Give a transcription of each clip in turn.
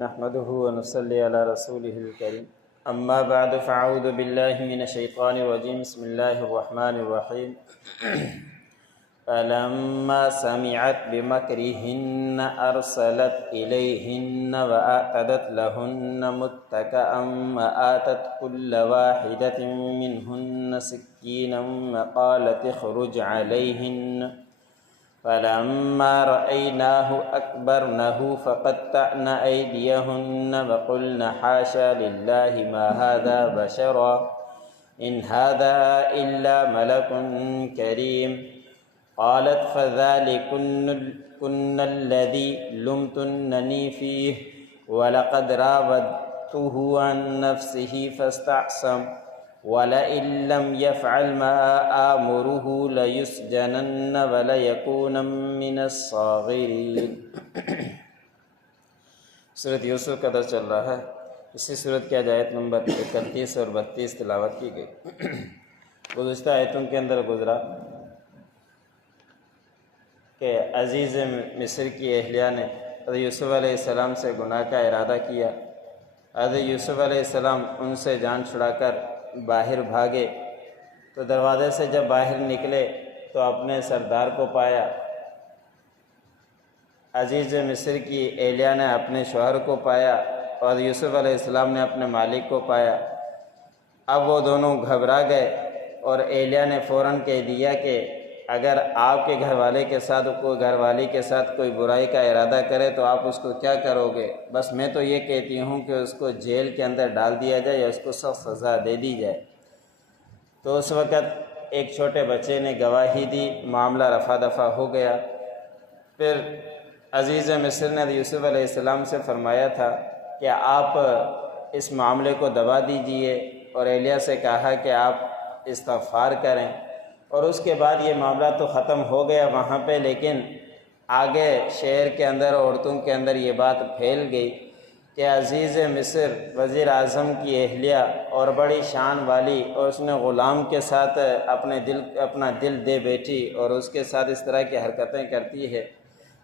نحمده ونصلي على رسوله الكريم اما بعد فاعوذ بالله من الشيطان الرجيم بسم الله الرحمن الرحيم فلما سمعت بمكرهن أرسلت إليهن وأعتدت لهن متكئا وآتت كل واحدة منهن سكينا وقالت اخرج عليهن فلما رأيناه أكبرنه فقطعن أيديهن وقلن حاشا لله ما هذا بشرا إن هذا إلا ملك كريم قالت فذلكن الذي لمتنني فيه ولقد راودته عن نفسه فاستعصم ولئن لم يفعل ما آمره ليسجنن وليكون من الصاغرين۔ سورۃ یوسف کا درس چل رہا ہے۔ اسی سورت کی آیت نمبر 31 اور 32 تلاوت کی گئی۔ گزشتہ آیتوں کے اندر گزرا کہ عزیز مصر کی اہلیہ نے حضرت یوسف علیہ السلام سے گناہ کا ارادہ کیا۔ حضرت یوسف علیہ السلام ان سے جان چھڑا کر باہر بھاگے تو دروازے سے جب باہر نکلے تو اپنے سردار کو پایا۔ عزیز مصر کی اہلیہ نے اپنے شوہر کو پایا اور یوسف علیہ السلام نے اپنے مالک کو پایا۔ اب وہ دونوں گھبرا گئے اور اہلیہ نے فوراً کہہ دیا کہ اگر آپ کے گھر والے کے ساتھ کوئی گھر والی کے ساتھ کوئی برائی کا ارادہ کرے تو آپ اس کو کیا کرو گے؟ بس میں تو یہ کہتی ہوں کہ اس کو جیل کے اندر ڈال دیا جائے یا اس کو سخت سزا دے دی جائے۔ تو اس وقت ایک چھوٹے بچے نے گواہی دی، معاملہ رفع دفع ہو گیا۔ پھر عزیز مصر نے یوسف علیہ السلام سے فرمایا تھا کہ آپ اس معاملے کو دبا دیجئے اور اہلیہ سے کہا کہ آپ استغفار کریں، اور اس کے بعد یہ معاملہ تو ختم ہو گیا وہاں پہ، لیکن آگے شہر کے اندر عورتوں کے اندر یہ بات پھیل گئی کہ عزیز مصر وزیر اعظم کی اہلیہ اور بڑی شان والی، اور اس نے غلام کے ساتھ اپنا دل دے بیٹھی اور اس کے ساتھ اس طرح کی حرکتیں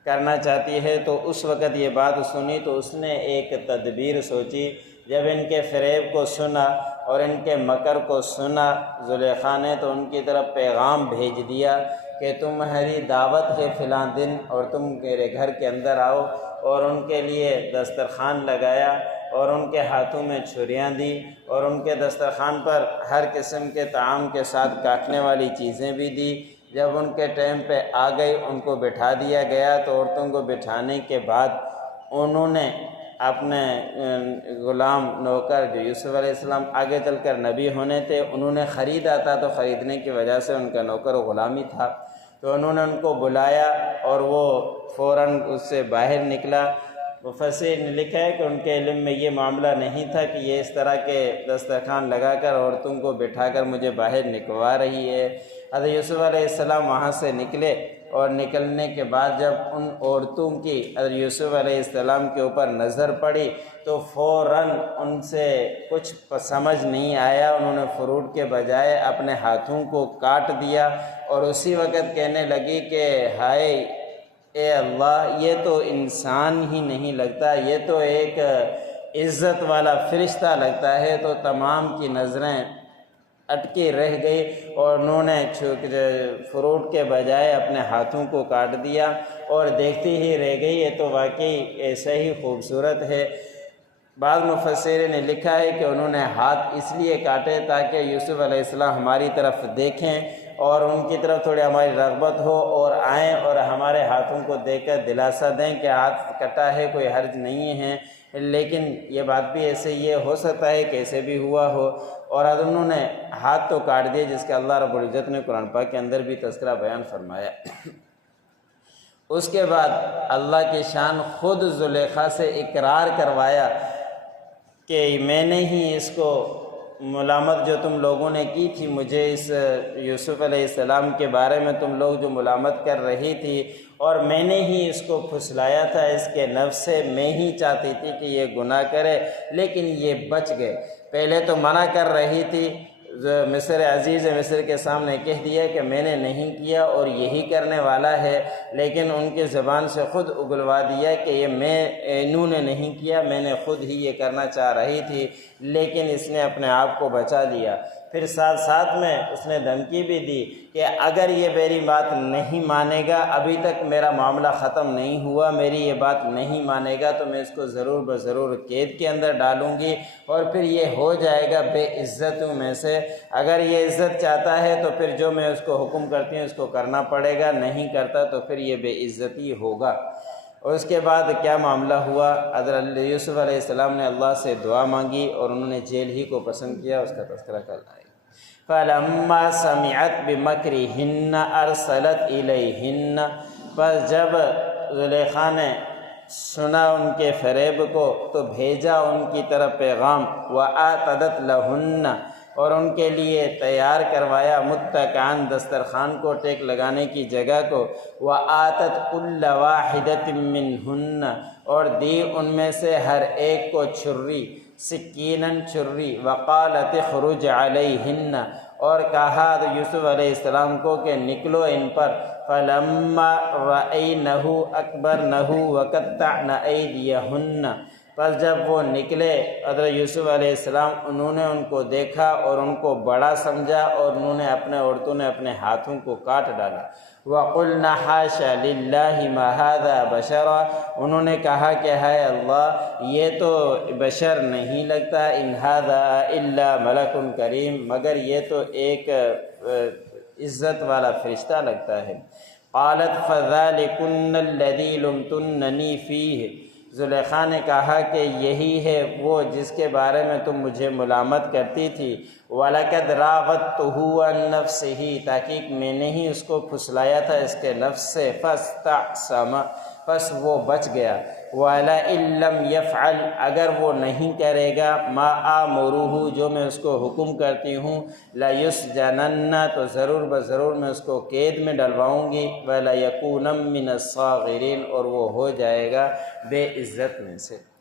کرنا چاہتی ہے۔ تو اس وقت یہ بات سنی تو اس نے ایک تدبیر سوچی۔ جب ان کے فریب کو سنا اور ان کے مکر کو سنا زلیخا نے تو ان کی طرف پیغام بھیج دیا کہ تمہاری دعوت ہے فلاں دن اور تم میرے گھر کے اندر آؤ، اور ان کے لیے دسترخوان لگایا اور ان کے ہاتھوں میں چھریاں دی اور ان کے دسترخوان پر ہر قسم کے طعام کے ساتھ کاٹنے والی چیزیں بھی دی۔ جب ان کے ٹائم پہ آ گئی ان کو بٹھا دیا گیا تو عورتوں کو بٹھانے کے بعد انہوں نے اپنے غلام نوکر جو یوسف علیہ السلام آگے چل کر نبی ہونے تھے انہوں نے خریدا تھا، تو خریدنے کی وجہ سے ان کا نوکر غلامی تھا، تو انہوں نے ان کو بلایا اور وہ فوراً اس سے باہر نکلا۔ مفسر نے لکھا ہے کہ ان کے علم میں یہ معاملہ نہیں تھا کہ یہ اس طرح کے دسترخوان لگا کر عورتوں کو بٹھا کر مجھے باہر نکلوا رہی ہے۔ حضرت یوسف علیہ السلام وہاں سے نکلے اور نکلنے کے بعد جب ان عورتوں کی حضرت یوسف علیہ السلام کے اوپر نظر پڑی تو فوراً ان سے کچھ سمجھ نہیں آیا، انہوں نے فروٹ کے بجائے اپنے ہاتھوں کو کاٹ دیا اور اسی وقت کہنے لگی کہ ہائے اے اللہ، یہ تو انسان ہی نہیں لگتا، یہ تو ایک عزت والا فرشتہ لگتا ہے۔ تو تمام کی نظریں اٹکی رہ گئی اور انہوں نے فروٹ کے بجائے اپنے ہاتھوں کو کاٹ دیا اور دیکھتی ہی رہ گئی، یہ تو واقعی ایسا ہی خوبصورت ہے۔ بعض مفسرین نے لکھا ہے کہ انہوں نے ہاتھ اس لیے کاٹے تاکہ یوسف علیہ السلام ہماری طرف دیکھیں اور ان کی طرف تھوڑی ہماری رغبت ہو اور آئیں اور ہمارے ہاتھوں کو دیکھ کر دلاسا دیں کہ ہاتھ کٹا ہے، کوئی حرج نہیں ہے۔ لیکن یہ بات بھی ایسے یہ ہو سکتا ہے کہ ایسے بھی ہوا ہو، اور انہوں نے ہاتھ تو کاٹ دیے جس کا اللہ رب العزت نے قرآن پاک کے اندر بھی تذکرہ بیان فرمایا۔ اس کے بعد اللہ کی شان خود زلیخا سے اقرار کروایا کہ میں نے ہی اس کو ملامت جو تم لوگوں نے کی تھی مجھے اس یوسف علیہ السلام کے بارے میں، تم لوگ جو ملامت کر رہی تھی، اور میں نے ہی اس کو پھسلایا تھا اس کے نفس سے، میں ہی چاہتی تھی کہ یہ گناہ کرے لیکن یہ بچ گئے۔ پہلے تو منع کر رہی تھی مصر عزیز مصر کے سامنے کہہ دیا کہ میں نے نہیں کیا اور یہی کرنے والا ہے، لیکن ان کی زبان سے خود اگلوا دیا کہ یہ انہوں نے نہیں کیا، میں نے خود ہی یہ کرنا چاہ رہی تھی، لیکن اس نے اپنے آپ کو بچا لیا۔ پھر ساتھ ساتھ میں اس نے دھمکی بھی دی کہ اگر یہ میری بات نہیں مانے گا، ابھی تک میرا معاملہ ختم نہیں ہوا، میری یہ بات نہیں مانے گا تو میں اس کو ضرور بضرور قید کے اندر ڈالوں گی، اور پھر یہ ہو جائے گا بے عزتوں میں سے۔ اگر یہ عزت چاہتا ہے تو پھر جو میں اس کو حکم کرتی ہوں اس کو کرنا پڑے گا، نہیں کرتا تو پھر یہ بے عزتی ہوگا۔ اور اس کے بعد کیا معاملہ ہوا، حضرت یوسف علیہ السلام نے اللہ سے دعا مانگی اور انہوں نے جیل ہی کو پسند کیا، اس کا تذکرہ کل آئے گا۔ فَلَمَّا سَمِعَتْ بِمَكْرِهِنَّ أَرْسَلَتْ إِلَيْهِنَّ، بس جب زلیخا نے سنا ان کے فریب کو تو بھیجا ان کی طرف پیغام، وَآتَدَتْ لَهُنَّ، اور ان کے لیے تیار کروایا متکئاً، دسترخوان کو ٹیک لگانے کی جگہ کو، وَآتَتْ كُلَّ وَاحِدَةٍ مِّنْهُنَّ، اور دی ان میں سے ہر ایک کو چھری، سکیناً چھری، وقالت اخرج علیہن، اور کہا یوسف علیہ السلام کو کہ نکلو ان پر، فلما رأینہ اکبرنہ وقطعن ایدیہن، پس جب وہ نکلے حضرت یوسف علیہ السلام، انہوں نے ان کو دیکھا اور ان کو بڑا سمجھا، اور انہوں نے عورتوں نے اپنے ہاتھوں کو کاٹ ڈالا۔ وَقُلْنَا حَاشَ لِلَّهِ مَا هَذَا بَشَرًا، انہوں نے کہا کہ ہے اللہ یہ تو بشر نہیں لگتا، إِنْ هَذَا إِلَّا مَلَكٌ کریم، مگر یہ تو ایک عزت والا فرشتہ لگتا ہے۔ قالت فَذَلِكُنَّ الَّذِي لُمْتُنَّنِي فِيهِ، زلیخا نے کہا کہ یہی ہے وہ جس کے بارے میں تم مجھے ملامت کرتی تھی، وَلَقَدْ رَاوَدتُّهُ عَن نَّفْسِهِ، تحقیق میں نے ہی اس کو پھسلایا تھا اس کے نفس سے، فَاسْتَعْصَمَ، پس وہ بچ گیا، وَلَئِن لَّمْ يَفْعَلْ، اگر وہ نہیں کرے گا، مَا آمُرُهُ، جو میں اس کو حکم کرتی ہوں، لَيُسْجَنَنَّ، تو ضرور بضرور میں اس کو قید میں ڈلواؤں گی، وَلَيَكُونًا مِّنَ الصَّاغِرِينَ، اور وہ ہو جائے گا بے عزت میں سے۔